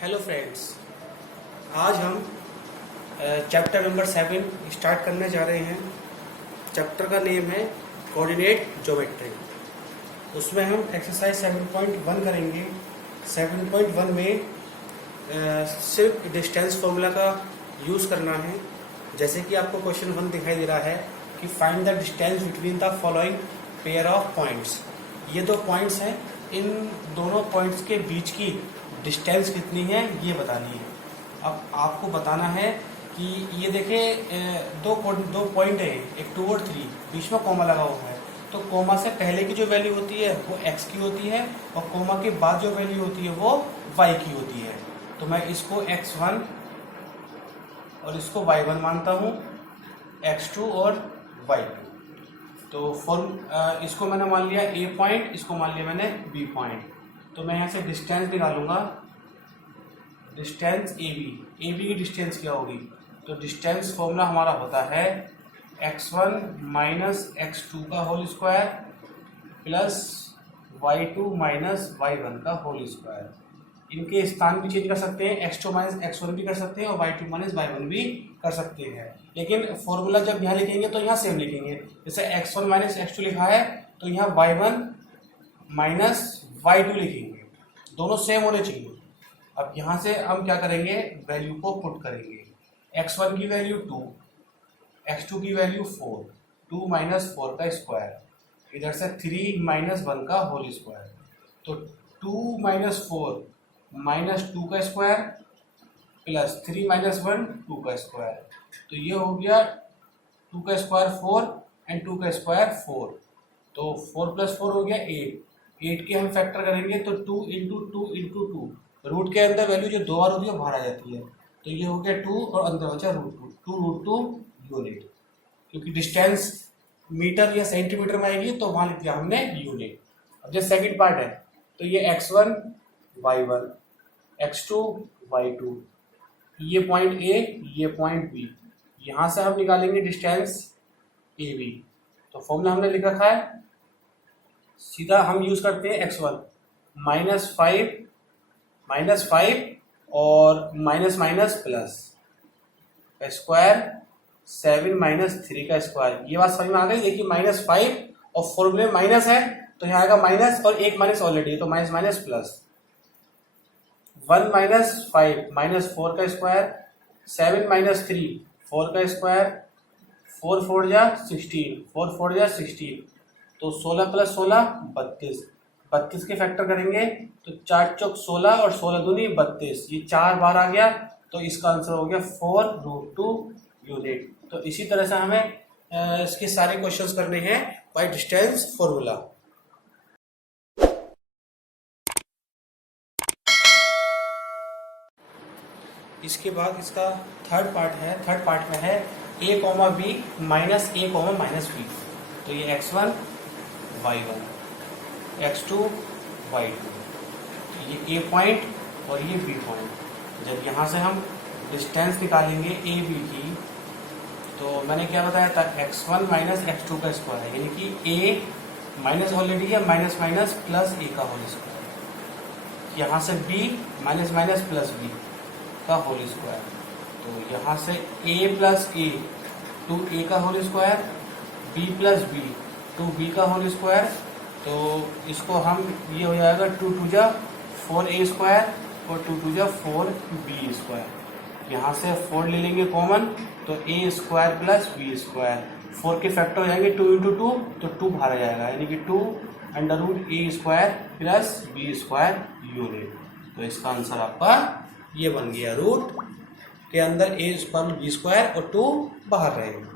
Hello friends, आज हम chapter number 7 start करने जा रहे हैं। चैप्टर का नेम है कोऑर्डिनेट ज्योमेट्री। उसमें हम एक्सरसाइज 7.1 करेंगे। 7.1 में सिर्फ डिस्टेंस फॉर्मूला का यूज़ करना है। जैसे कि आपको क्वेश्चन 1 दिखाई दे रहा है कि find the distance between the following pair of points. ये दो पॉइंट्स हैं, इन दोनों पॉइंट्स के बीच की डिस्टेंस कितनी है ये बतानी है। अब आपको बताना है कि ये देखें दो पॉइंट है, एक 2 और 3, बीच में कॉमा लगा हुआ है। तो कॉमा से पहले की जो वैल्यू होती है वो x की होती है और कॉमा के बाद जो वैल्यू होती है वो y की होती है। तो मैं इसको x1 और इसको y1 मानता हूँ, x2 और y2। तो इसको मैंने मान लिया a पॉइंट, इसको मान लिया मैंने b पॉइंट। तो मैं यहाँ से डिस्टेंस निकालूंगा, डिस्टेंस AB की डिस्टेंस क्या होगी? तो डिस्टेंस फॉर्मूला हमारा होता है x1 माइनस x2 का whole square plus y2 minus y1 का होल स्क्वायर। इनके स्थान भी चेंज कर सकते हैं, x2 माइनस x1 भी कर सकते हैं और y2 माइनस y1 भी कर सकते हैं। लेकिन फॉर्मूला जब यहाँ लिखेंगे तो यहाँ सेम लिखेंगे। जैसे x1 माइनस x2 लिखा है तो यहाँ y1 माइनस y2 लिखेंगे, दोनों सेम होने चाहिए। अब यहाँ से हम क्या करेंगे, वैल्यू को पुट करेंगे। x1 की वैल्यू 2, x2 की वैल्यू 4, 2 माइनस 4 का स्क्वायर, इधर से 3 माइनस 1 का होल स्क्वायर। तो 2 माइनस 4 माइनस 2 का स्क्वायर प्लस 3 माइनस 1 2 का स्क्वायर। तो ये हो गया 2 का स्क्वायर 4 एंड 2 का स्क्वायर 4। तो 4 प्लस 4 हो गया 8 के हम फैक्टर करेंगे तो 2 इंटू 2 इंटू 2, रूट के अंदर वैल्यू जो 2 बार होती है बाहर आ जाती है। तो ये हो गया 2 और अंदर बचा √2 यूनिट, क्योंकि डिस्टेंस मीटर या सेंटीमीटर में आएगी तो वहां लिख दिया हमने यूनिट। अब जो सेकंड पार्ट है तो ये x1 y1 x2 y2, ये पॉइंट A ये पॉइंट B, यहाँ से हम निकालेंगे डिस्टेंस AB। तो फॉर्मूला हमने लिख रखा है, सीधा हम यूज करते हैं x1 माइनस 5 और माइनस माइनस प्लस का स्क्वायर 7 माइनस 3 का स्क्वायर। ये बात समझ में आ गई? देखिए -5 और फॉर्मूले में माइनस है तो यहाँ आएगा माइनस और एक माइनस ऑलरेडी है तो minus minus plus 1 minus 5 minus 4 का स्क्वायर 7 माइनस 3 4 का स्क्वायर 4 4 जा 16 4 4 जा 16। तो 16 प्लस 16 32 के फैक्टर करेंगे तो 4 चौक 16 और 16 दूनी 32, ये 4 बार आ गया तो इसका आंसर हो गया 4√2 यूनिट। तो इसी तरह से हमें इसके सारे क्वेश्चंस करने हैं बाय डिस्टेंस फॉर्मूला। इसके बाद इसका थर्ड पार्ट में है a, b minus a, minus b। तो ये x1 y1 x2 y2, ये a पॉइंट और ये b पॉइंट। जब यहाँ से हम डिस्टेंस निकालेंगे a b की तो मैंने क्या बताया था, x1 माइनस x2 का स्क्वायर, यानी कि a माइनस ऑलरेडी है माइनस माइनस प्लस a का होल स्क्वायर, यहाँ से b minus minus plus b का होल स्क्वायर। तो यहाँ से a प्लस a 2a का whole square, b plus b 2b का होल स्क्वायर। तो इसको हम ये हो जाएगा 2 2 जा 4a स्क्वायर और 2 2 जा 4b स्क्वायर। यहाँ से 4 ले लेंगे कॉमन तो a square plus b square, 4 के फैक्टर हो जाएंगे 2 इंटू 2 तो 2 बाहर आ जाएगा, यानी कि 2 under root a square plus b square unit. तो इसका आंसर आपका ये बन गया, रूट के अंदर a स्क्वायर b स्क्वायर और 2 बाहर रहेगा।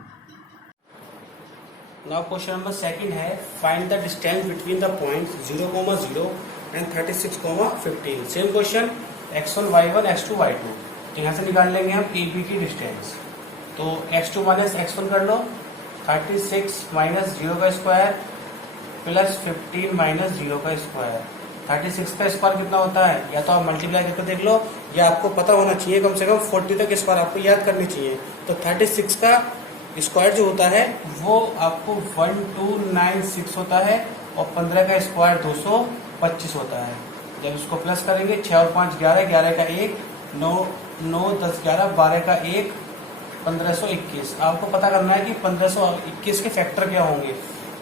नाउ क्वेश्चन नंबर 2 है, find the distance between the points 0,0 and 36,15। Same question x1 y1 x2 y2। तो यहाँ से निकाल लेंगे हम AB की डिस्टेंस। तो x2 माइनस x1 कर लो, 36 माइनस 0 का स्क्वायर प्लस 15 माइनस 0 का स्क्वायर। 36 का स्क्वायर कितना होता है, या तो आप मल्टीप्लाई करके देख लो या आपको पता होना चाहिए, कम से कम 40 तक स्क्वायर आपको याद करनी चाहिए। तो 36 का स्क्वायर जो होता है वो आपको 1296 होता है और 15 का स्क्वायर 225 होता है। जब इसको प्लस करेंगे 6 और 5 11, 11 का 1, 9 9 10 11, 12 का 1, 1521। आपको पता करना है कि 1521 के फैक्टर क्या होंगे।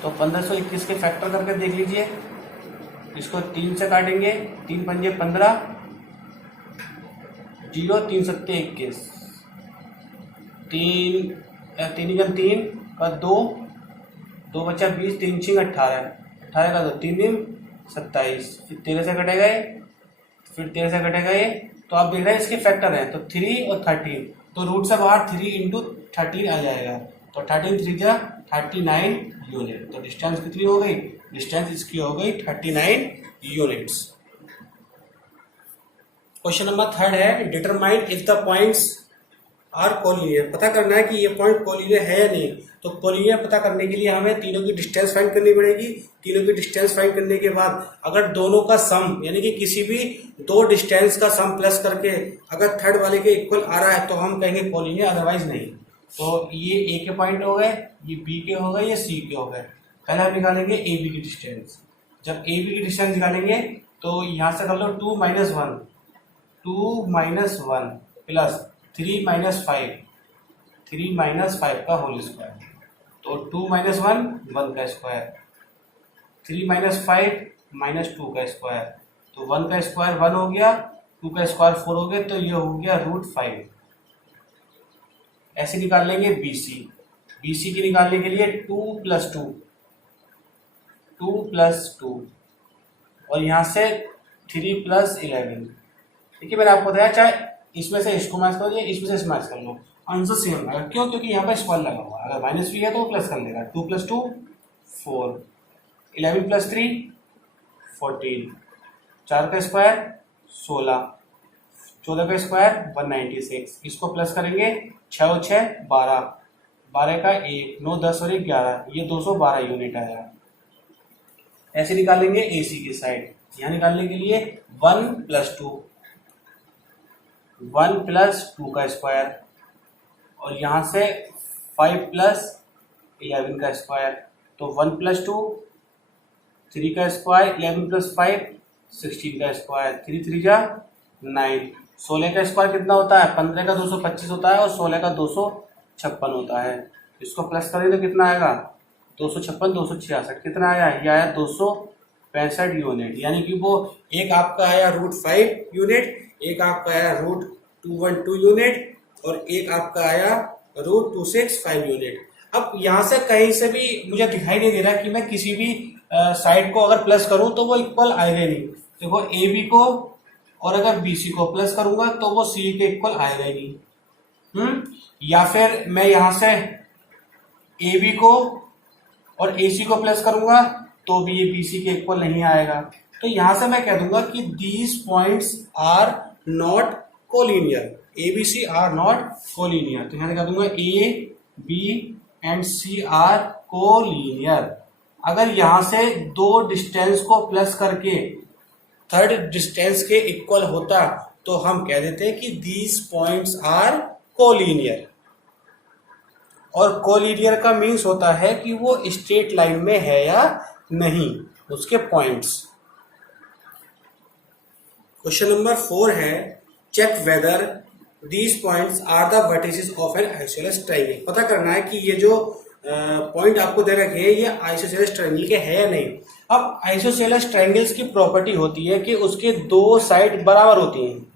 तो 1521 के फैक्टर करके देख लीजिए। इसको 3 से काटेंगे, 3 पंजे 15, 0 3 सत्ते 21, 3 3 3 का 2 2 बचा 20, 3 6 18, 18 का 2 3 दिन 27, फिर 13 से कटेगा ये, फिर 13 से कटेगा ये। तो आप देख रहे हैं इसके फैक्टर हैं, तो 3 और 13, तो रूट से बाहर 3 इंटू 13 आ जाएगा। तो 13 3 जा 39 यूनिट। तो डिस्टेंस कितनी हो गई? डिस्टेंस इसकी हो गई 39 यूनिट्स। क्वेश्चन नंबर 3 है, determine if the points are collinear. पता करना है कि ये पॉइंट कोलिनियर है या नहीं। तो कोलिनियर पता करने के लिए हमें तीनों की डिस्टेंस फाइंड करनी पड़ेगी। तीनों की डिस्टेंस फाइंड करने के बाद अगर दोनों का सम, यानी कि किसी भी दो डिस्टेंस का सम प्लस करके अगर थर्ड वाले के इक्वल आ रहा है तो हम कहेंगे कोलिनियर, अदरवाइज नहीं। तो ये ए के पॉइंट हो गए, ये बी के हो गए, ये सी के हो गए। पहले हम निकालेंगे ए बी की डिस्टेंस। जब ए बी की डिस्टेंस निकालेंगे तो यहाँ से कर लो 2 - 1, 2 - 1 प्लस 3 - 5, 3 - 5 का होल स्क्वायर। तो 2 - 1 1 का स्क्वायर, 3 - 5 -2 का स्क्वायर। तो 1 का स्क्वायर 1 हो गया, 2 का स्क्वायर 4 हो गया, तो ये हो गया √5। ऐसे निकाल लेंगे BC। BC की निकालने के लिए 2 + 2, 2 + 2 और यहाँ से 3 + 11। देखिए मैंने आपको बताया, चाहे इसमें से इसको मैच कर लो, इसमें से इस मैच कर लो, आंसर सेम आएगा। क्यों? क्योंकि यहाँ पर स्क्वायर लगा हुआ है। अगर माइनस भी है तो वो प्लस कर लेगा। 2 + 2 4, 11 + 3 14, 4 का स्क्वायर 16, 14 का स्क्वायर 196। इसको प्लस करेंगे, 6 और 6 12, 12 का 1, 9 10 और 1 11, ये 212 यूनिट आया। ऐसे निकालेंगे AC की साइड। यहाँ निकालने के लिए 1 + 2, 1 + 2 का स्क्वायर और यहाँ से 5 + 11 का स्क्वायर। तो 1 + 2 3 का स्क्वायर, 11 + 5 16 का स्क्वायर, 3 3 जा 9। 16 का स्क्वायर कितना होता है? 15 का 225 होता है और 16 का 256 होता है। इसको प्लस करें तो कितना आएगा? 256 266, कितना आया? ये आया 265 यूनिट। यानी कि वो एक आपका आया √5 यूनिट, एक आपका आया √212 यूनिट और एक आपका आया √265 यूनिट। अब यहाँ से कहीं से भी मुझे दिखाई नहीं दे रहा कि मैं किसी भी साइड को अगर प्लस करूं तो वो इक्वल आएगा नहीं। देखो ए बी को और अगर बी सी को प्लस करूंगा तो वो सी के इक्वल आएगा ही नहीं। या फिर मैं यहाँ से ए बी को और ए सी को प्लस करूंगा तो भी ये बी सी के इक्वल नहीं आएगा। तो यहाँ से मैं कह दूंगा कि these points are not collinear, A B C are not collinear. तो यहाँ से कह दूंगा A B and C are collinear. अगर यहाँ से दो डिस्टेंस को प्लस करके थर्ड डिस्टेंस के इक्वल होता तो हम कह देते कि दीज पॉइंट्स आर कोलिनियर। और कोलिनियर का मीन्स होता है कि वो स्ट्रेट लाइन में है या नहीं, उसके पॉइंट्स। क्वेश्चन नंबर 4 है, check whether these points are the vertices of an isosceles triangle. पता करना है कि ये जो पॉइंट आपको दे रखे हैं ये आइसोसेलेस ट्रायंगल के है या नहीं। अब आइसोसेलेस ट्रायंगल्स की प्रॉपर्टी होती है कि उसके दो साइड बराबर होती हैं।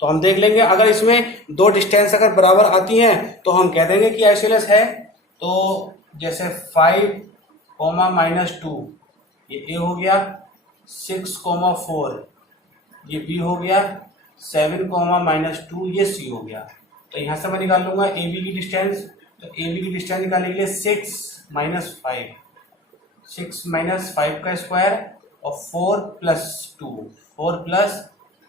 तो हम देख लेंगे, अगर इसमें दो डिस्टेंस अगर बराबर आती हैं तो हम कह देंगे कि आइसोसेलेस है। तो जैसे 5, -2 ये ए हो गया, 6, 4 ये बी हो गया, 7, -2 ये सी हो गया। तो यहाँ से मैं निकाल लूंगा ए बी की डिस्टेंस। तो ए बी की डिस्टेंस निकालने के लिए 6 - 5, 6 - 5 का स्क्वायर और 4 + 2, 4 +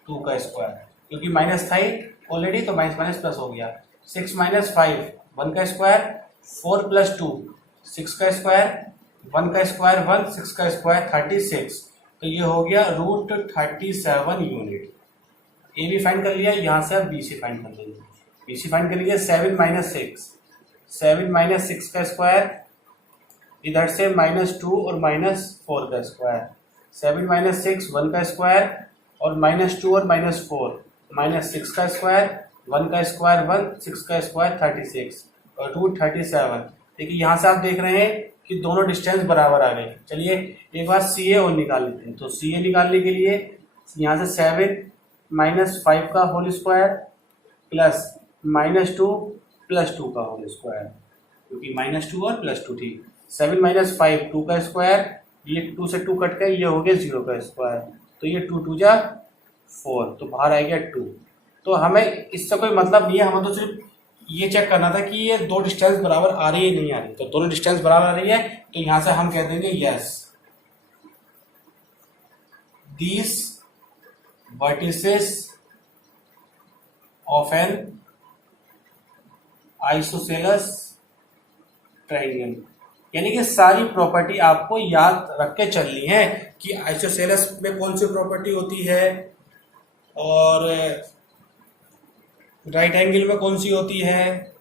2 का स्क्वायर, क्योंकि माइनस था ही ऑलरेडी तो माइनस प्लस हो गया। 6 - 5 1 का स्क्वायर, 4 + 2 6 का स्क्वायर, 1 का स्क्वायर 1, 6 का स्क्वायर 36। तो ये हो गया √37 यूनिट। ए बी फाइंड कर लिया, यहाँ से आप बी सी फाइंड कर लेंगे। बी सी फाइंड कर लिए 7 - 6, 7 - 6 का स्क्वायर, इधर से -2 और -4 का स्क्वायर, 7 - 6 1 का स्क्वायर, और -2 और -4, -6 का स्क्वायर, 1 का स्क्वायर 1, 6 का स्क्वायर 36 और 2 37। देखिए यहाँ से आप देख रहे हैं कि दोनों डिस्टेंस बराबर आ गए। चलिए एक बार सी ए और निकाल लेते हैं। तो सी ए निकालने के लिए यहाँ से 7 - 5 का होल स्क्वायर प्लस -2 + 2 का होल स्क्वायर, क्योंकि -2 और +2 ठीक। 7 - 5 2 का स्क्वायर, ये 2 से 2 कट गए, ये हो गया 0 का स्क्वायर, तो ये 2 2 जा 4, तो बाहर आ गया 2। तो हमें इससे कोई मतलब नहीं है, हमें तो सिर्फ ये चेक करना था कि ये दो डिस्टेंस बराबर आ रही है नहीं आ रही। तो दोनों डिस्टेंस बराबर आ रही है, तो यहां से हम कह देंगे yes, these vertices of an isosceles triangle. यानी कि सारी प्रॉपर्टी आपको याद रख के चलनी है कि आइसोसेलेस में कौन सी प्रॉपर्टी होती है और राइट एंगल में कौन सी होती है,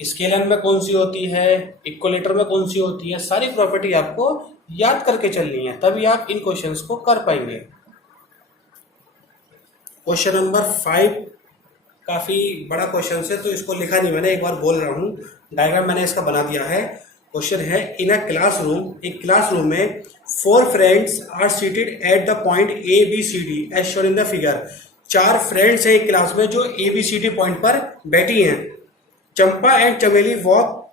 स्केलर में कौन सी होती है, इक्वलेटर में कौन सी होती है। सारी प्रॉपर्टी आपको याद करके चलनी है, तभी आप इन क्वेश्चंस को कर पाएंगे। क्वेश्चन नंबर 5 काफी बड़ा क्वेश्चन है, तो इसको लिखा नहीं मैंने, एक बार बोल रहा हूँ। डायग्राम मैंने इसका बना दिया है। क्वेश्चन है, इन अ क्लासरूम, एक क्लासरूम में 4 friends are seated at the point A B C D as shown in the figure. 4 friends हैं एक क्लास में जो A B C D point पर बैठी हैं। Champa and Chameli walk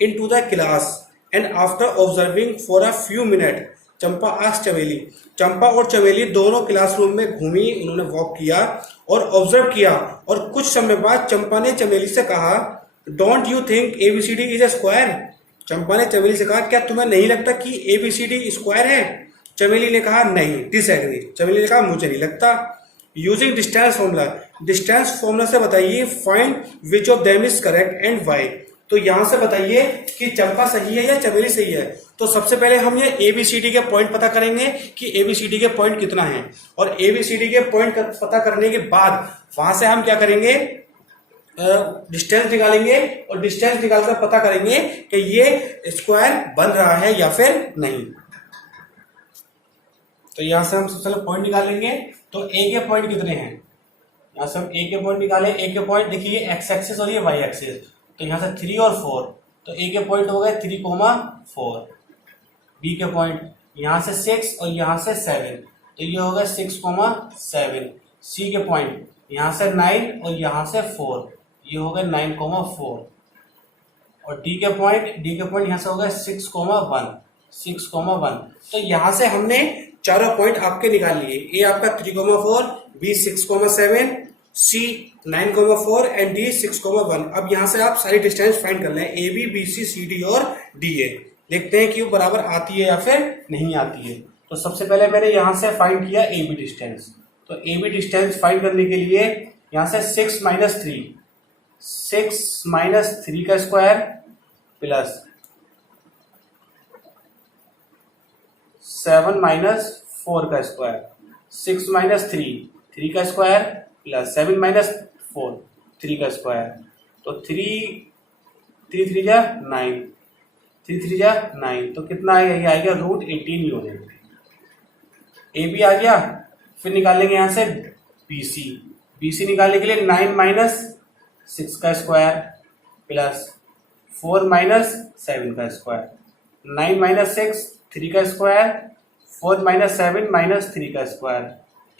into the class and after observing for a few minute Champa asked Chameli. Champa और चमेली दोनों क्लासरूम में घूमी, उन्होंने वॉक किया और ऑब्जर्व किया, और कुछ समय बाद चंपा ने चमेली से कहा, don't you think ABCD is a square. Champa ने चमेली से कहा, क्या तुम्हें नहीं लगता कि एबीसीडी स्क्वायर है। चमेली ने कहा नहीं, डिसएग्री। चमेली ने कहा मुझे नहीं लगता। Using distance formula, distance formula से बताइए find which of them is correct and why. तो यहां से बताइए कि चंपा सही है या चमेली सही है। तो सबसे पहले हम ये एबीसीडी के पॉइंट पता करेंगे कि एबीसीडी के पॉइंट कितना है, और एबीसीडी के पॉइंट पता करने के बाद वहां से हम क्या करेंगे, डिस्टेंस निकालेंगे, और डिस्टेंस निकालकर पता करेंगे कि ये स्क्वायर बन रहा है या फिर नहीं। तो यहां से हम सबसे पहले पॉइंट निकालेंगे। तो ए के पॉइंट कितने हैं, यहां से हम ए के पॉइंट निकाले। ए के पॉइंट देखिए, ये एक्स एक्सिस और ये वाई एक्सिस, तो यहां से 3 और 4, तो ए के पॉइंट हो गए 3,4। बी के पॉइंट यहां से 6 और यहां से 7, तो ये हो गया 6,7। सी के पॉइंट यहां से 9 और यहां से 4, ये हो गया 9,4। और डी के पॉइंट यहां से हो गया 6,1। तो यहां से हमने चारों पॉइंट आपके निकाल लिए। ए आपका 3,4, बी 6,7, सी 9,4 एंड डी 6,1। अब यहां से आप सारी डिस्टेंस फाइंड कर लें, A B B C C D और डी ए। देखते हैं कि वो बराबर आती है या फिर नहीं आती है। तो सबसे पहले मैंने यहां से फाइंड किया ए बी डिस्टेंस। तो ए बी डिस्टेंस फाइंड करने के लिए यहां से 6 - 3 का स्क्वायर प्लस 7 - 4 का स्क्वायर, 6 - 3 का स्क्वायर प्लस 7 - 4 3 का स्क्वायर, तो 3 3 जा 9, 3 3 जा 9, तो कितना आएगा, ये आएगा √18 यूनिट। ए बी आ गया। फिर निकालेंगे यहां से बीसी। बीसी निकालने के लिए 9 - 6 का स्क्वायर प्लस 4 - 7 का स्क्वायर, 9 - 6 3 का स्क्वायर, 4 - 7 - 3 का स्क्वायर,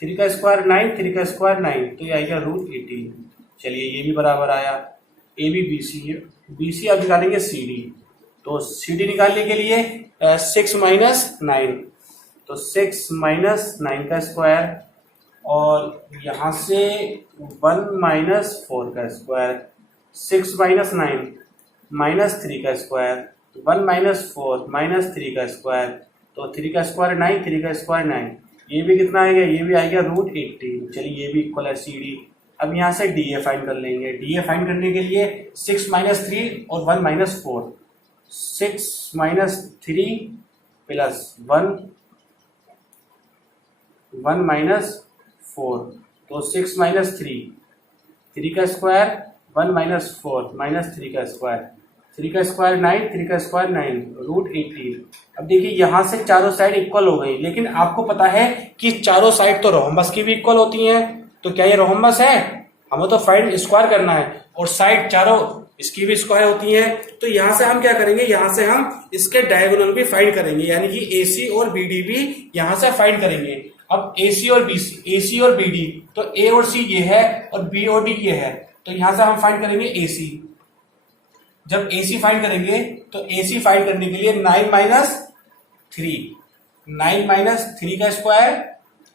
3 का स्क्वायर 9, 3 का स्क्वायर 9, तो ये आएगा √18। चलिए ये भी बराबर आया। A B B C, B C अब निकालेंगे सी डी। तो सी डी निकालने के लिए 6 - 9, तो 6 - 9 का स्क्वायर, और यहां से 1 - 4 का स्क्वायर, 6 - 9 - 3 का स्क्वायर, 1 - 4 - 3 का स्क्वायर, तो 3 का स्क्वायर 9, 3 का स्क्वायर 9, ये भी कितना आएगा, ये भी आएगा √18। चलिए ये भी इक्वल है सी डी। अब यहाँ से डी ए फाइंड कर लेंगे। डी ए फाइंड करने के लिए 6 - 3 और 1 - 4, 6 - 3 प्लस 1 - 4, तो 6 - 3 3 का स्क्वायर, 1 - 4 - 3 का स्क्वायर, 3 का स्क्वायर 9, 3 का स्क्वायर 9, रूट 18। अब देखिए यहाँ से चारों साइड इक्वल हो गई, लेकिन आपको पता है कि चारों साइड तो रोम्बस की भी इक्वल होती हैं, तो क्या ये रोम्बस है? हमें तो फाइंड स्क्वायर करना है, और साइड चारों इसकी भी स्क्वायर होती है। तो यहाँ से हम क्या करेंगे, यहाँ से हम इसके डायगोनल भी फाइंड करेंगे, यानी कि AC और BD भी यहाँ से फाइंड करेंगे। अब AC और BD, तो A और C ये है और B और D ये है, तो यहाँ से हम फाइंड करेंगे AC। जब AC फाइंड करेंगे तो AC फाइंड करने के लिए 9 माइनस 3 का स्क्वायर,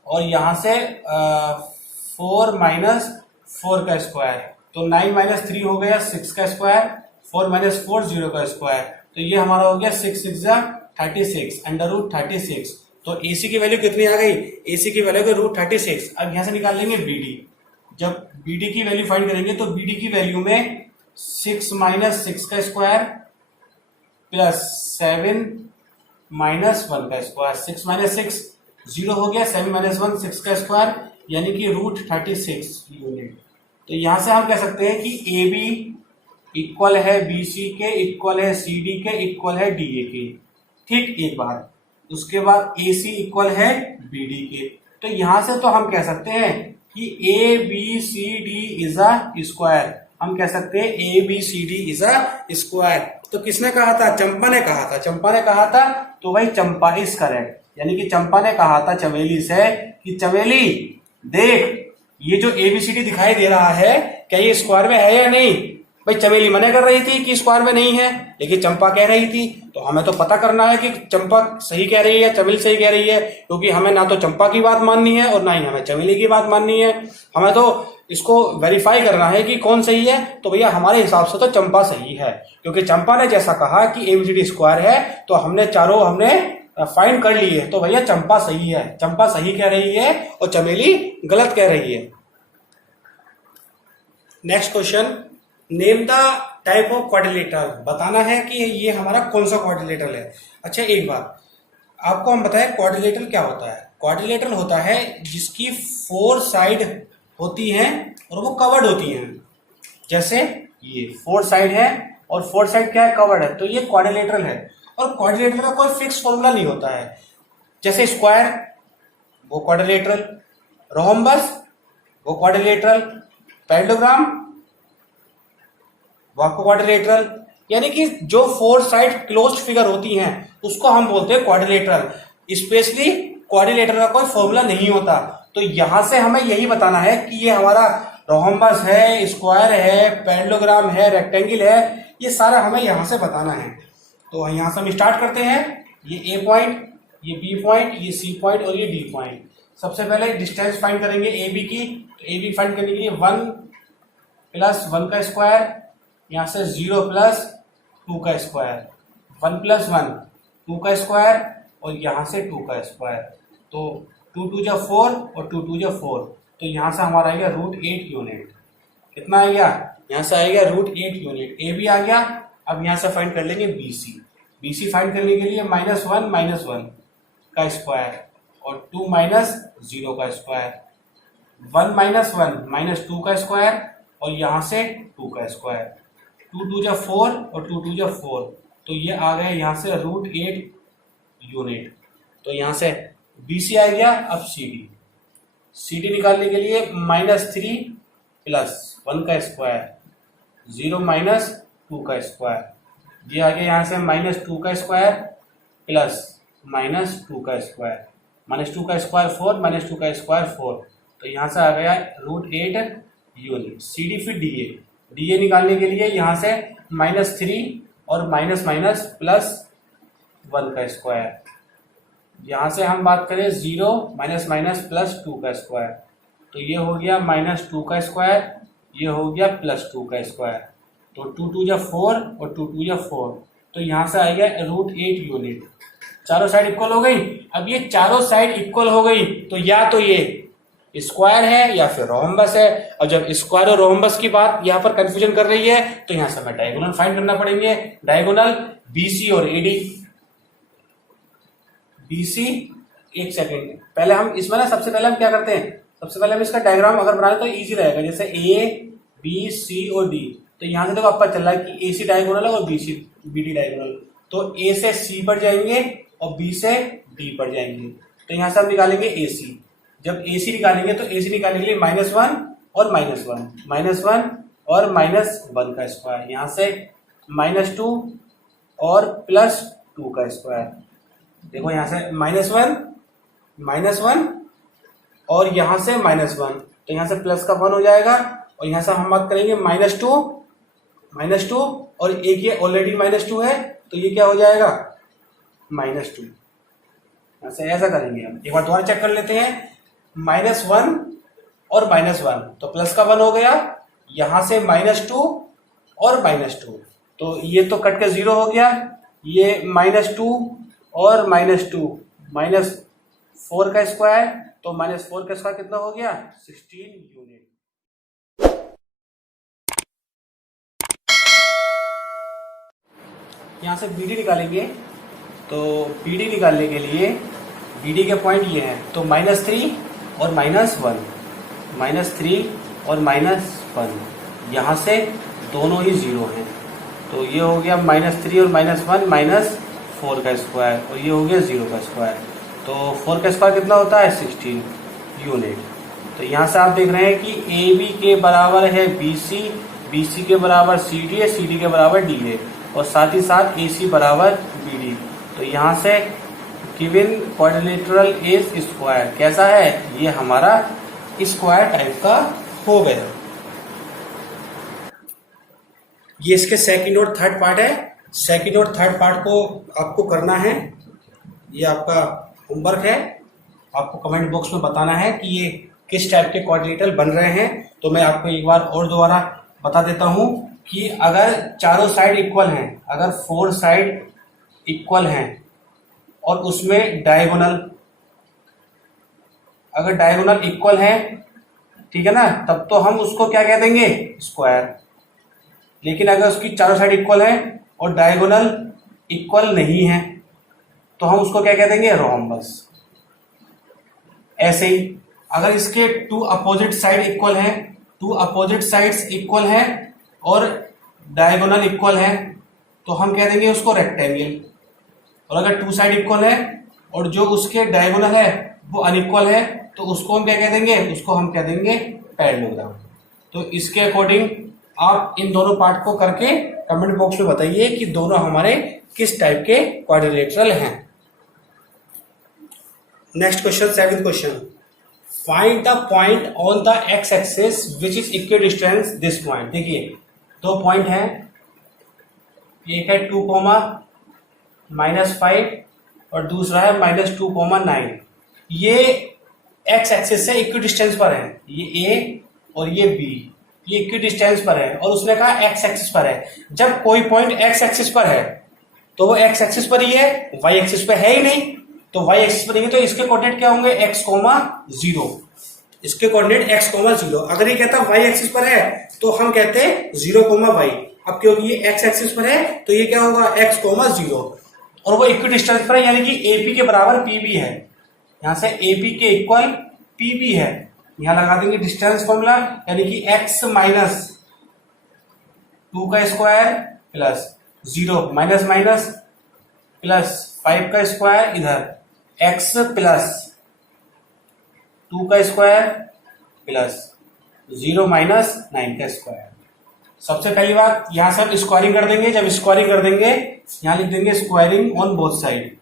और यहाँ से 4 माइनस 4 का स्क्वायर, तो 9 माइनस 3 हो गया 6 का स्क्वायर, 4 माइनस 4 0 का स्क्वायर, तो ये हमारा हो गया 6 6 36 अंडर रूट 36। तो AC की वैल्यू कितनी आ गई? AC की वैल्यू रूट 36। अब यहाँ से निकाल लेंगे BD। जब BD की वैल्यू फाइंड करेंगे तो BD की वैल्यू में 6 माइनस 6 का स्क्वायर प्लस 7 माइनस 1 का स्क्वायर, 6 माइनस 6 0 हो गया, 7 माइनस 1 6 का स्क्वायर, यानी कि रूट 36 यूनिट। तो यहां से हम कह सकते हैं कि AB इक्वल है BC के, इक्वल है CD के, इक्वल है DA के। ठीक, एक बात, उसके बाद AC इक्वल है BD के। तो यहां से तो हम कह सकते हैं कि ABCD इज अ स्क्वायर। हम कह सकते हैं ABCD इज अ स्क्वायर। तो किसने कहा था? चंपा ने कहा था। चंपा ने कहा था, तो भाई चंपा इज करेक्ट। यानी कि चंपा ने कहा था चमेली से कि चमेली देख, ये जो ABCD दिखाई दे रहा है, क्या ये स्क्वायर में है या नहीं? भाई चमेली मना कर रही थी कि स्क्वायर में नहीं है, लेकिन चंपा कह रही थी। तो हमें तो पता करना है कि चंपा सही कह रही है, चमेली सही कह रही है, क्योंकि हमें ना तो चंपा की बात माननी है और ना ही हमें चमेली की बात माननी है। हमें तो इसको वेरीफाई करना है कि कौन सही है। तो भैया हमारे हिसाब से तो चंपा सही है, क्योंकि चंपा ने जैसा कहा कि ABCD स्क्वायर है, तो हमने फाइंड कर ली है। तो भैया चंपा सही है, चंपा सही कह रही है और चमेली गलत कह रही है। Next question, name the type of quadrilateral. बताना है कि ये हमारा कौन सा क्वाड्रिलेटरल है। अच्छा, एक बात आपको हम बताएं, क्वाड्रिलेटरल क्या होता है? क्वाड्रिलेटरल होता है जिसकी 4 साइड होती हैं और वो कवर्ड होती हैं। जैसे ये 4 साइड है और 4 साइड क्या है? कवर्ड है, तो ये क्वाड्रिलेटरल है। और क्वाड्रिलेटरल का कोई फिक्स फॉर्मूला नहीं होता है। जैसे स्क्वायर वो क्वाड्रिलेटरल, रोम्बस वो क्वाड्रिलेटरल, पैरेललोग्राम वो क्वाड्रिलेटरल। यानी कि जो 4 साइड क्लोज्ड फिगर होती हैं उसको हम बोलते हैं क्वाड्रिलेटरल। स्पेशली क्वाड्रिलेटरल का कोई फॉर्मूला नहीं होता। तो यहां से हमें यही बताना है कि ये हमारा रोम्बस है, स्क्वायर है, पैरेललोग्राम है, रेक्टेंगल है, ये सारा हमें यहां से बताना है। तो यहां से हम स्टार्ट करते हैं। ये A पॉइंट, ये B पॉइंट, ये C पॉइंट और ये D पॉइंट। सबसे पहले डिस्टेंस फाइंड करेंगे AB की। तो AB फाइंड करने के लिए 1 प्लस 1 का स्क्वायर, यहाँ से 0 प्लस 2 का स्क्वायर, 1 प्लस 1 2 का स्क्वायर, और यहाँ से 2 का स्क्वायर। तो 2 2 जा 4 और 2 2 जा 4, तो यहाँ से हमारा आएगा रूट 8 यूनिट। कितना आ गया? यहाँ से आएगा रूट 8 यूनिट। ए भी आ गया। अब यहाँ से फाइंड कर लेंगे BC। BC फाइंड करने के लिए -1 का स्क्वायर और 2 माइनस 0 का स्क्वायर, 1 माइनस 1 माइनस 2 का स्क्वायर, और यहाँ से 2 का स्क्वायर, 2 2 जा 4 और 2 2 जा 4, तो ये आ गया यहाँ से रूट 8 यूनिट। तो यहाँ से BC आ गया। अब CD निकालने के लिए -3 प्लस 1 का स्क्वायर, 0 माइनस 2 का स्क्वायर, ये आ गया यहाँ से -2 का स्क्वायर प्लस -2 का स्क्वायर, -2 का स्क्वायर 4, -2 का स्क्वायर 4, तो यहाँ से आ गया रूट 8 यूनिट। CD फिर DA निकालने के लिए यहाँ से -3 और माइनस माइनस प्लस 1 का स्क्वायर, यहाँ से हम बात करें 0 माइनस माइनस प्लस 2 का स्क्वायर, तो ये हो गया -2 का स्क्वायर, ये हो गया +2 का स्क्वायर, तो 2 2 जा 4 और 2 2 जा 4, तो यहाँ से आएगा रूट 8 यूनिट। चारों साइड इक्वल हो गई। अब ये चारों साइड इक्वल हो गई तो या तो ये स्क्वायर है या फिर रोम्बस है। और जब स्क्वायर और रोम्बस की बात यहाँ पर कंफ्यूजन कर रही है तो यहाँ से हमें डायगोनल फाइंड करना पड़ेंगे। डायगोनल BC और AD। BC, एक सेकेंड, पहले हम इसमें ना सबसे पहले हम क्या करते हैं, सबसे पहले हम इसका डायग्राम अगर बनाए तो इजी रहेगा। जैसे A B C और D, तो यहाँ से देखो आपका चल रहा है कि AC डायगोनल है और BD डायगोनल, तो A से C पर जाएंगे और B से D पर जाएंगे। तो यहाँ से हम निकालेंगे AC। जब AC निकालेंगे तो AC निकालने के लिए -1 और -1, -1 और -1 का स्क्वायर, यहाँ से -2 और +2 का स्क्वायर। देखो यहाँ से -1 और यहाँ से -1, तो यहाँ से प्लस का 1 हो जाएगा और यहाँ से हम बात करेंगे -2 और एक ये ऑलरेडी -2 है, तो ये क्या हो जाएगा -2। यहाँ से ऐसा करेंगे हम, एक बार दोबारा चेक कर लेते हैं। -1 और -1, तो प्लस का 1 हो गया, यहाँ से -2 और -2, तो ये तो कट के 0 हो गया। ये -2 और -2 -4 का स्क्वायर, तो -4 का स्क्वायर कितना हो गया 16 यूनिट। यहाँ से BD निकालेंगे, तो BD निकालने के लिए BD के पॉइंट ये हैं, तो -3 और -1, -3 और -1, यहाँ से दोनों ही 0 हैं, तो ये हो गया -3 और -1 -4 का स्क्वायर, और ये हो गया 0 का स्क्वायर। तो 4 का स्क्वायर कितना होता है 16 यूनिट। तो यहाँ से आप देख रहे हैं कि AB के बराबर है BC, BC के बराबर CD है, CD के बराबर D है, और साथ ही साथ AC बराबर BD। तो यहाँ से गिवन क्वाड्रिलेटरल इज स्क्वायर कैसा है, ये हमारा स्क्वायर टाइप का हो गया। ये इसके सेकंड और थर्ड पार्ट है। सेकंड और थर्ड पार्ट को आपको करना है, ये आपका होमवर्क है। आपको कमेंट बॉक्स में बताना है कि ये किस टाइप के क्वाड्रिलेटरल बन रहे हैं। तो मैं आपको एक बार और दोबारा बता देता हूं कि अगर चारों साइड इक्वल हैं, अगर 4 साइड इक्वल हैं और उसमें डायगोनल, अगर डायगोनल इक्वल है, ठीक है ना, तब तो हम उसको क्या कह देंगे स्क्वायर। लेकिन अगर उसकी चारों साइड इक्वल है और डायगोनल इक्वल नहीं है तो हम उसको क्या कह देंगे रोम्बस। ऐसे ही अगर इसके 2 अपोजिट साइड इक्वल हैं, 2 अपोजिट साइड्स इक्वल हैं और डायगोनल इक्वल है तो हम कह देंगे उसको रेक्टेंगल। और अगर 2 साइड इक्वल है और जो उसके डायगोनल है वो अनइक्वल है तो उसको हम क्या कह देंगे, उसको हम कह देंगे पैरेललोग्राम। तो इसके अकॉर्डिंग आप इन दोनों पार्ट को करके कमेंट बॉक्स में बताइए कि दोनों हमारे किस टाइप के क्वाड्रिलेटरल हैं। Next question, 7th question, find the point on the x axis which is equidistance this point. देखिए 2 पॉइंट हैं, एक है 2,-5 और दूसरा है -2,9। ये एक्स एक्सिस से इक्विडिस्टेंस पर है, ये ए और ये बी, ये इक्विडिस्टेंस पर है और उसने कहा एक्स एक्सिस पर है। जब कोई पॉइंट एक्स एक्सिस पर है तो वो एक्स एक्सिस पर ही है, वाई एक्सिस पे है ही नहीं, तो वाई एक्सिस पर नहीं, तो इसके कोऑर्डिनेट क्या होंगे x,0। इसके कोऑर्डिनेट x,0। अगर ये कहता वाई एक्सिस पर है तो हम कहते हैं 0,y। अब क्योंकि ये एक्स एक्सिस पर है तो ये क्या होगा x,0 और वो इक्विडिस्टेंस पर है, यानी कि AP के बराबर PB है। यहां से AP के इक्वल PB है, यहां लगा देंगे डिस्टेंस फॉर्मूला, यानी कि x -2 का स्क्वायर प्लस 0 माइनस प्लस 5 का स्क्वायर, इधर x प्लस 2 का स्क्वायर प्लस 0 माइनस 9 का स्क्वायर। सबसे पहली बात यहां से हम स्क्वायरिंग कर देंगे। जब स्क्वायरिंग कर देंगे यहां लिख देंगे squaring on both side.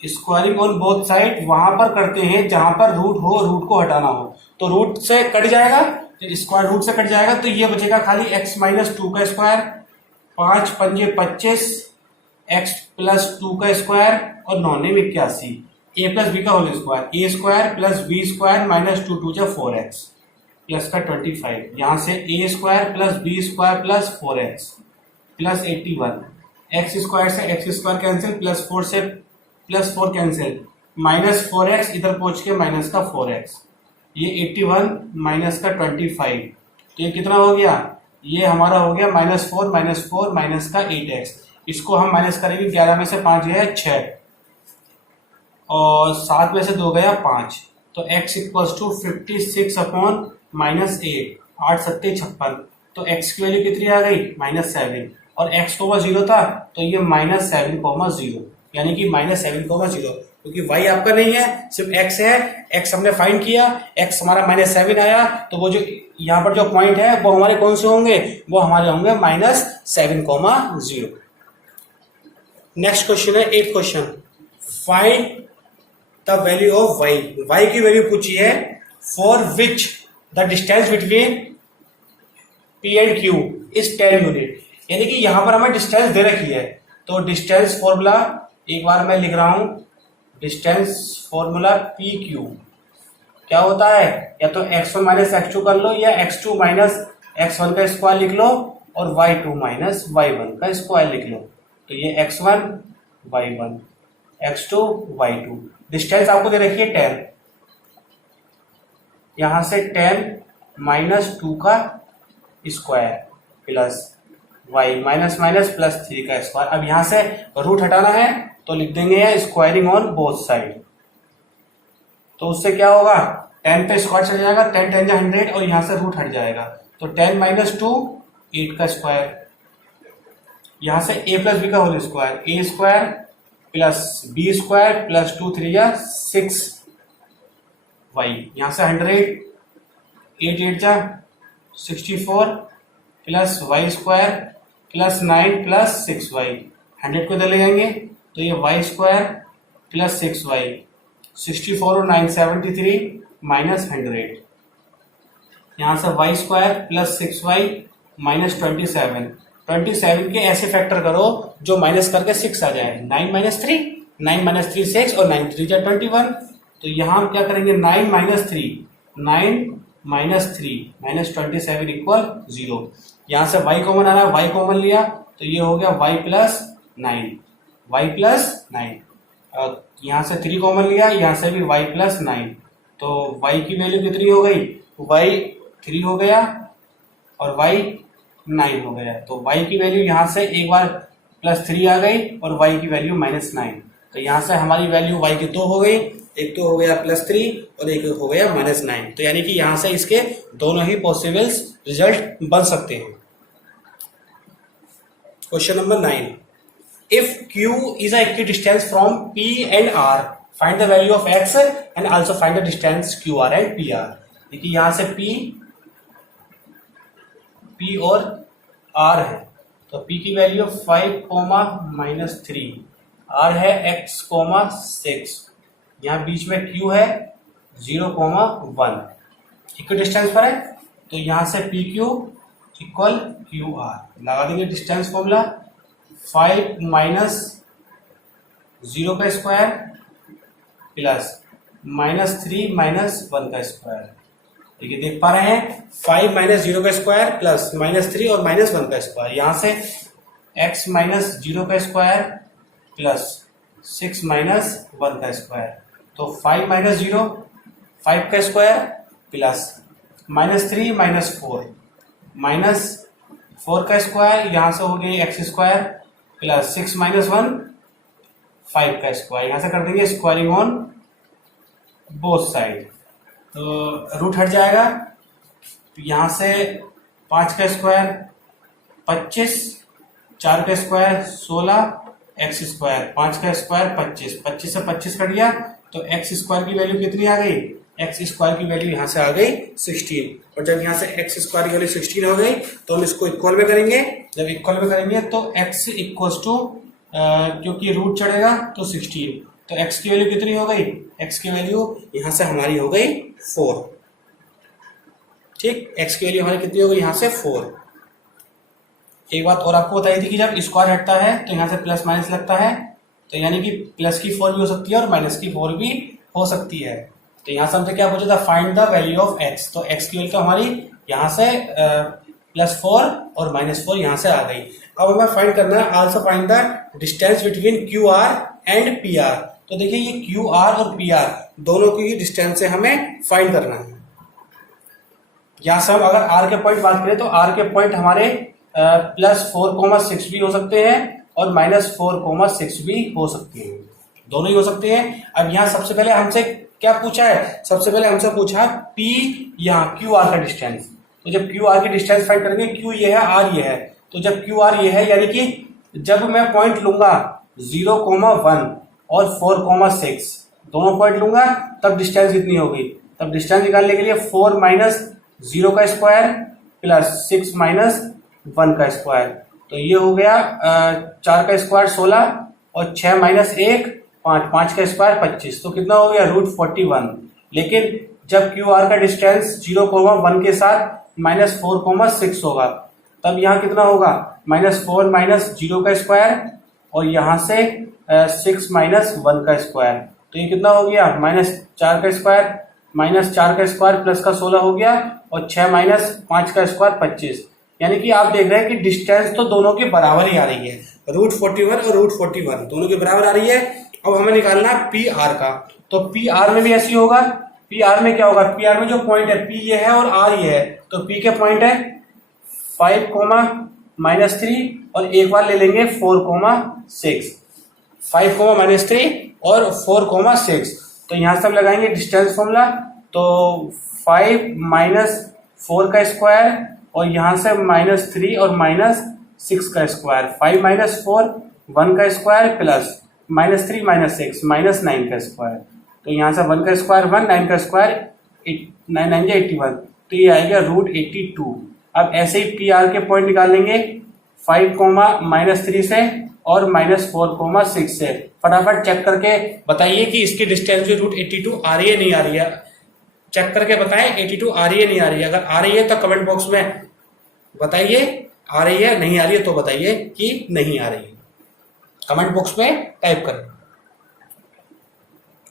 Squaring on both side वहां पर करते हैं जहां पर रूट हो, रूट को हटाना हो, तो रूट से कट जाएगा, स्क्वायर रूट से कट जाएगा, तो ये बचेगा खाली x -2 का स्क्वायर, 5 पंजे 25, x +2 का स्क्वायर और 9 81, a + b का whole square, a square plus b square -2 2 जा 4x प्लस का 25, यहाँ से a square plus b square plus 4x plus 81, x square से x स्क्वायर कैंसिल, +4 से +4 कैंसिल, -4x इधर पहुंच के माइनस का 4x, ये 81 माइनस का 25, तो ये कितना हो गया, ये हमारा हो गया -4 माइनस का 8x। इसको हम माइनस करेंगे, 11 में से 5 गया 6 और 7 में से 2 गया 5, तो x = 56/-8, 8 सत्ते 56, तो x की वैल्यू कितनी आ गई -7, और x कोमा 0 था तो ये -7,0, यानी कि -7,0, क्योंकि y आपका नहीं है, सिर्फ x है। x हमने फाइंड किया, x हमारा -7 आया, तो वो जो यहाँ पर जो पॉइंट है वो हमारे कौन से होंगे, वो हमारे होंगे -7,0। नेक्स्ट क्वेश्चन है 8th question, find the value of y। y की वैल्यू पूछी है for which the distance between P and Q is 10 unit, यानी कि यहां पर हमें डिस्टेंस दे रखी है। तो डिस्टेंस फॉर्मूला एक बार मैं लिख रहा हूं, डिस्टेंस फॉर्मूला PQ क्या होता है, या तो x1 माइनस x2 कर लो, या x2 माइनस x1 का स्क्वायर लिख लो, और y2 माइनस y1 का स्क्वायर लिख लो। तो ये x1 y1 x2 y2, distance आपको दे रखी है 10, यहां से 10 माइनस 2 का square plus y minus minus plus 3 का स्क्वायर। अब यहां से रूट हटाना है तो लिख देंगे या स्क्वायरिंग ऑन बोथ साइड। तो उससे क्या होगा, 10 पे स्क्वायर चल जाएगा, 10 10 जा 100, और यहां से रूट हट जाएगा। तो 10 माइनस 2 8 का स्क्वायर, यहां से a प्लस बी का whole square, a square plus B square plus 2 3 या 6 y, यहां से 100, 8 8 जा 64 plus Y square plus 9 plus 6y, 100 को इधर ले जाएंगे तो ये वाई स्क्वायर प्लस 6y, 64 और 9 73 माइनस 100, यहाँ से Y square plus 6y minus 27 के ऐसे फैक्टर करो जो माइनस करके 6 आ जाए। 9 माइनस 3 6 और 9 3 जा 21। तो यहाँ हम क्या करेंगे, 9 माइनस 3 माइनस 27 इक्वल 0। यहाँ से y कॉमन आ रहा है, y कॉमन लिया तो ये हो गया y प्लस 9, और यहाँ से 3 कॉमन लिया, यहाँ से भी y प्लस 9, तो y की वैल्यू कितनी हो गई, y 3 हो गया और y 9 हो गया। तो y की वैल्यू यहाँ से एक बार प्लस 3 आ गई और y की वैल्यू -9। तो यहाँ से हमारी वैल्यू y की 2 हो गई, एक तो हो गया +3 और एक हो गया -9। तो यानी कि यहाँ से इसके दोनों ही पॉसिबल रिजल्ट बन सकते हैं। Question number 9, if Q is a equidistance from P and R, find the value of x and also find the distance QR and PR। देखिए यहाँ से P और R है, तो P की वैल्यू 5, -3, R है x, 6, यहाँ बीच में Q है 0, 1, इक्विडिस्टेंस पर है। तो यहाँ से PQ इक्वल QR लगा देंगे डिस्टेंस फॉर्मूला, 5 माइनस 0 का स्क्वायर प्लस -3 माइनस 1 का स्क्वायर। देखिए देख पा रहे हैं, 5 माइनस 0 का स्क्वायर प्लस -3 और -1 का स्क्वायर, यहाँ से x माइनस 0 का स्क्वायर प्लस 6 माइनस 1 का स्क्वायर। तो 5 माइनस 0 5 का स्क्वायर प्लस -3 माइनस 4 माइनस 4 का स्क्वायर, यहाँ से हो गई x स्क्वायर प्लस 6 माइनस 1 5 का स्क्वायर, यहाँ से कर देंगे स्क्वायरिंग ऑन बोथ साइड। तो रूट हट जाएगा, यहाँ से 5 का स्क्वायर 25, 4 का स्क्वायर 16, x स्क्वायर 5 का स्क्वायर 25, 25 से 25 कट गया तो x स्क्वायर की वैल्यू कितनी आ गई, x स्क्वायर की वैल्यू यहाँ से आ गई 16। और जब यहाँ से x स्क्वायर की वैल्यू 16 हो गई तो हम इसको इक्वल में करेंगे, जब इक्वल में करेंगे तो x इक्वल्स टू, क्योंकि रूट चढ़ेगा तो 16, तो x की वैल्यू कितनी हो गई, x की वैल्यू यहाँ से हमारी हो गई 4। ठीक, x की वैल्यू हमारी कितनी हो गई यहाँ से 4। एक बात और आपको बताई थी कि जब स्क्वायर हटता है तो यहाँ से प्लस माइनस लगता है, तो यानी कि प्लस की 4 भी हो सकती है और माइनस की 4 भी हो सकती है। तो यहाँ से हमसे क्या पूछा था, find the value of x। तो x की वैल्यू तो हमारी यहाँ से +4 और -4 यहाँ से आ गई। अब हमें फाइंड करना है, also find the distance between QR and PR। तो देखिए ये QR और PR दोनों की डिस्टेंस से हमें फाइंड करना है। यहाँ से हम अगर R के पॉइंट बात करें तो R के पॉइंट हमारे +4, 6 भी हो सकते हैं और -4, 6 भी हो सकते हैं, दोनों ही हो सकते हैं। अब यहाँ सबसे पहले हमसे क्या पूछा है, सबसे पहले हमसे पूछा P या QR का डिस्टेंस। तो जब क्यू आर की डिस्टेंस फाइंड करेंगे, क्यू ये है, आर ये है, तो जब क्यू आर ये है यानी कि जब मैं पॉइंट लूंगा 0,1 और 4,6 दोनों पॉइंट लूंगा तब डिस्टेंस कितनी होगी। तब डिस्टेंस निकालने के लिए 4 माइनस 0 का स्क्वायर प्लस 6 माइनस 1 का स्क्वायर, तो ये हो गया 4 का स्क्वायर 16 और 6 माइनस 1 5, 5 का स्क्वायर 25, तो कितना हो गया √41। लेकिन जब क्यू आर का डिस्टेंस 0,1 के साथ -4,6 होगा तब यहाँ कितना होगा -4 माइनस 0 का स्क्वायर और यहाँ से 6 माइनस 1 का स्क्वायर, तो ये कितना हो गया -4 का स्क्वायर -4 का स्क्वायर प्लस का 16 हो गया और 6 माइनस 5 का स्क्वायर 25। यानी कि आप देख रहे हैं कि डिस्टेंस तो दोनों के बराबर ही आ रही है, √41 और √41 दोनों के बराबर आ रही है। अब हमें निकालना है पी आर का, तो पी आर में भी ऐसी होगा। पी आर में क्या होगा, पी आर में जो पॉइंट है पी ये है और आर ये है, तो पी के पॉइंट है 5, -3 और एक बार ले लेंगे 4,6, 5, -3 और 4,6, तो यहां से हम लगाएंगे डिस्टेंस फॉर्मूला, तो 5 माइनस 4 का स्क्वायर और यहां से -3 और -6 का स्क्वायर, 5 माइनस 4 1 का स्क्वायर प्लस -3 -6 -9 का स्क्वायर, तो यहाँ से 1 का स्क्वायर 1, 9 का स्क्वायर 9 9 81, तो ये आएगा √82। अब ऐसे ही पी आर के पॉइंट निकाल लेंगे 5, -3 से और -4,6 से। फटाफट चेक करके बताइए कि इसकी डिस्टेंस भी √82 आ रही है नहीं आ रही है, चेक करके बताएं 82 आ रही है नहीं आ रही है। अगर आ रही है तो कमेंट बॉक्स में बताइए आ रही है, नहीं आ रही है तो बताइए कि नहीं आ रही है, कमेंट बॉक्स में टाइप करें।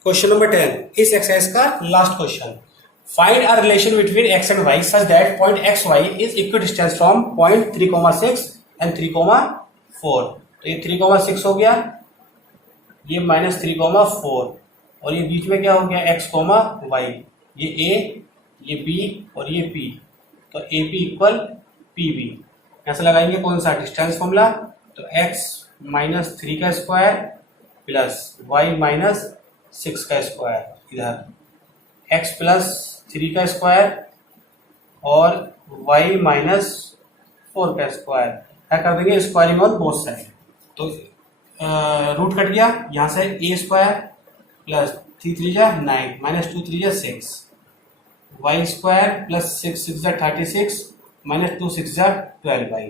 क्वेश्चन नंबर 10 इस एक्सरसाइज का last question, find a relation between x and y such that point x y is equal distance from point 3,6 and 3,4। तो ये 3,6 हो गया, ये -3,4 और ये बीच में क्या हो गया x, y, ये a, ये b और ये p, तो AP इक्वल PB। ऐसा लगाएंगे कौन सा डिस्टेंस फॉर्मूला, तो x -3 का स्क्वायर प्लस y -6 का स्क्वायर, इधर x प्लस 3 का स्क्वायर और y -4 का स्क्वायर, क्या कर देंगे स्क्वायरिंग ऑन बोथ साइड, तो रूट कट गया, यहाँ से a स्क्वायर प्लस 3 3 जा 9 -2 3 जा 6, y स्क्वायर प्लस 6 6 जा 36 -2 6 जा 12y,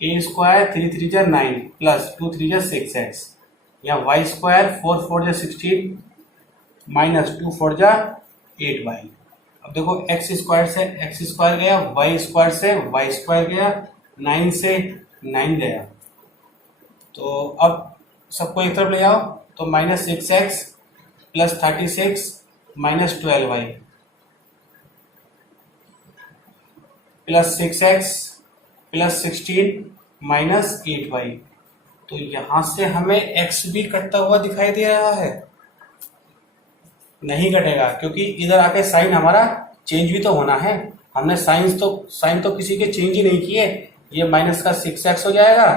a स्क्वायर 3 3 जा 9 प्लस 2 3 जा 6x, या y स्क्वायर 4 4 जा 16 -2 4 जा 8y। अब देखो x स्क्वायर से x स्क्वायर गया, y स्क्वायर से y स्क्वायर गया, 9 से 9 गया, तो अब सबको एक तरफ ले जाओ, तो -6x plus 36 -12y plus 6x plus 16 -8y, तो यहां से हमें x भी कटता हुआ दिखाई दे रहा है, नहीं कटेगा क्योंकि इधर आके साइन हमारा चेंज भी तो होना है, हमने साइन तो किसी के चेंज ही नहीं किए। ये माइनस का 6x हो जाएगा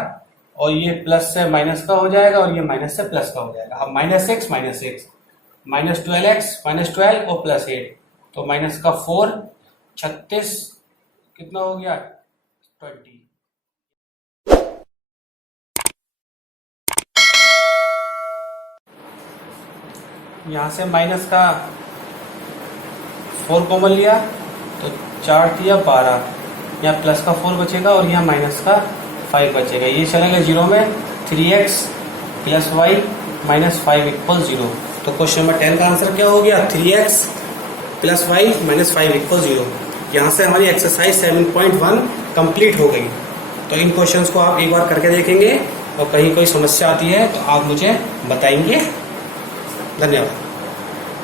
और ये प्लस से माइनस का हो जाएगा और ये माइनस से प्लस का हो जाएगा। अब -6 -12x -12 और +8, तो माइनस का 4 36 कितना हो गया 20। यहाँ से माइनस का 4 कॉमन लिया तो 4 दिया 12, यहाँ प्लस का 4 बचेगा और यहाँ माइनस का 5 बचेगा, ये चलेगा 0 में 3x प्लस y -5 = 0। तो क्वेश्चन नंबर 10 का आंसर क्या हो गया 3x प्लस y -5 = 0। यहाँ से हमारी एक्सरसाइज 7.1 कंप्लीट हो गई। तो इन क्वेश्चंस को आप एक बार करके देखेंगे और कहीं कोई समस्या आती है तो आप मुझे बताएंगे। धन्यवाद।